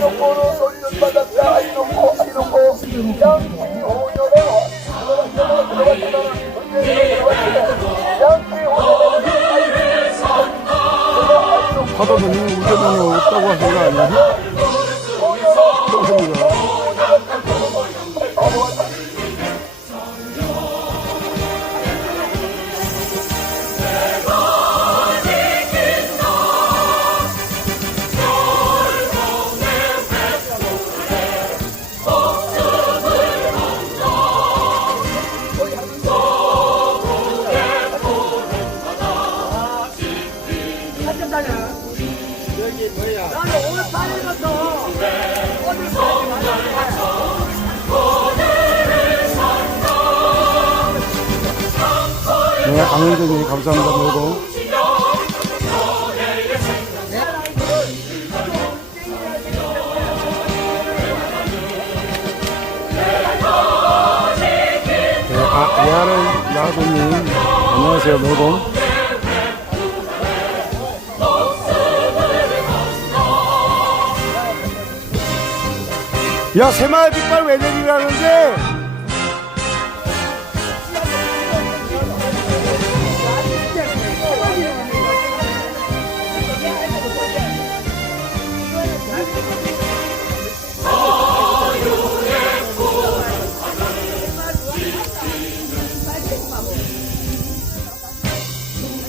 돌리는 바닥자 아이놓고 아이놓고 양치 호녀로 하다보니 우겨동이 없다고 하신 거 아니야? 없습니다. 네, 강현재님 감사합니다. 그리고 네, 아, 예아른 나도님 안녕하세요. 노동. 야, 새마을 빛발 왜 내리라는데?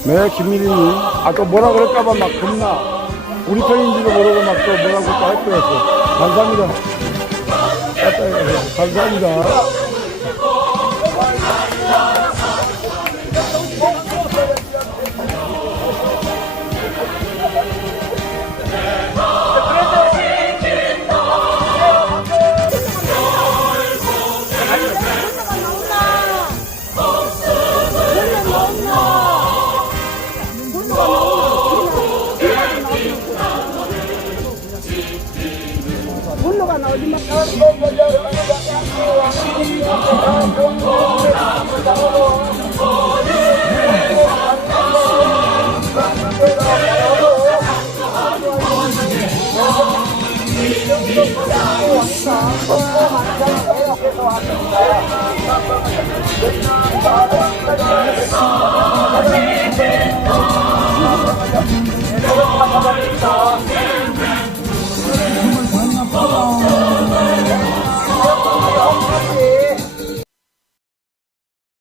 네, 김미리님. 아, 또 뭐라 그럴까봐 막 겁나. 우리 편인지도 모르고 막 또 뭐라고 또할 뻔했어. 감사합니다. 감사합니다. 물로가 나오지 마. 아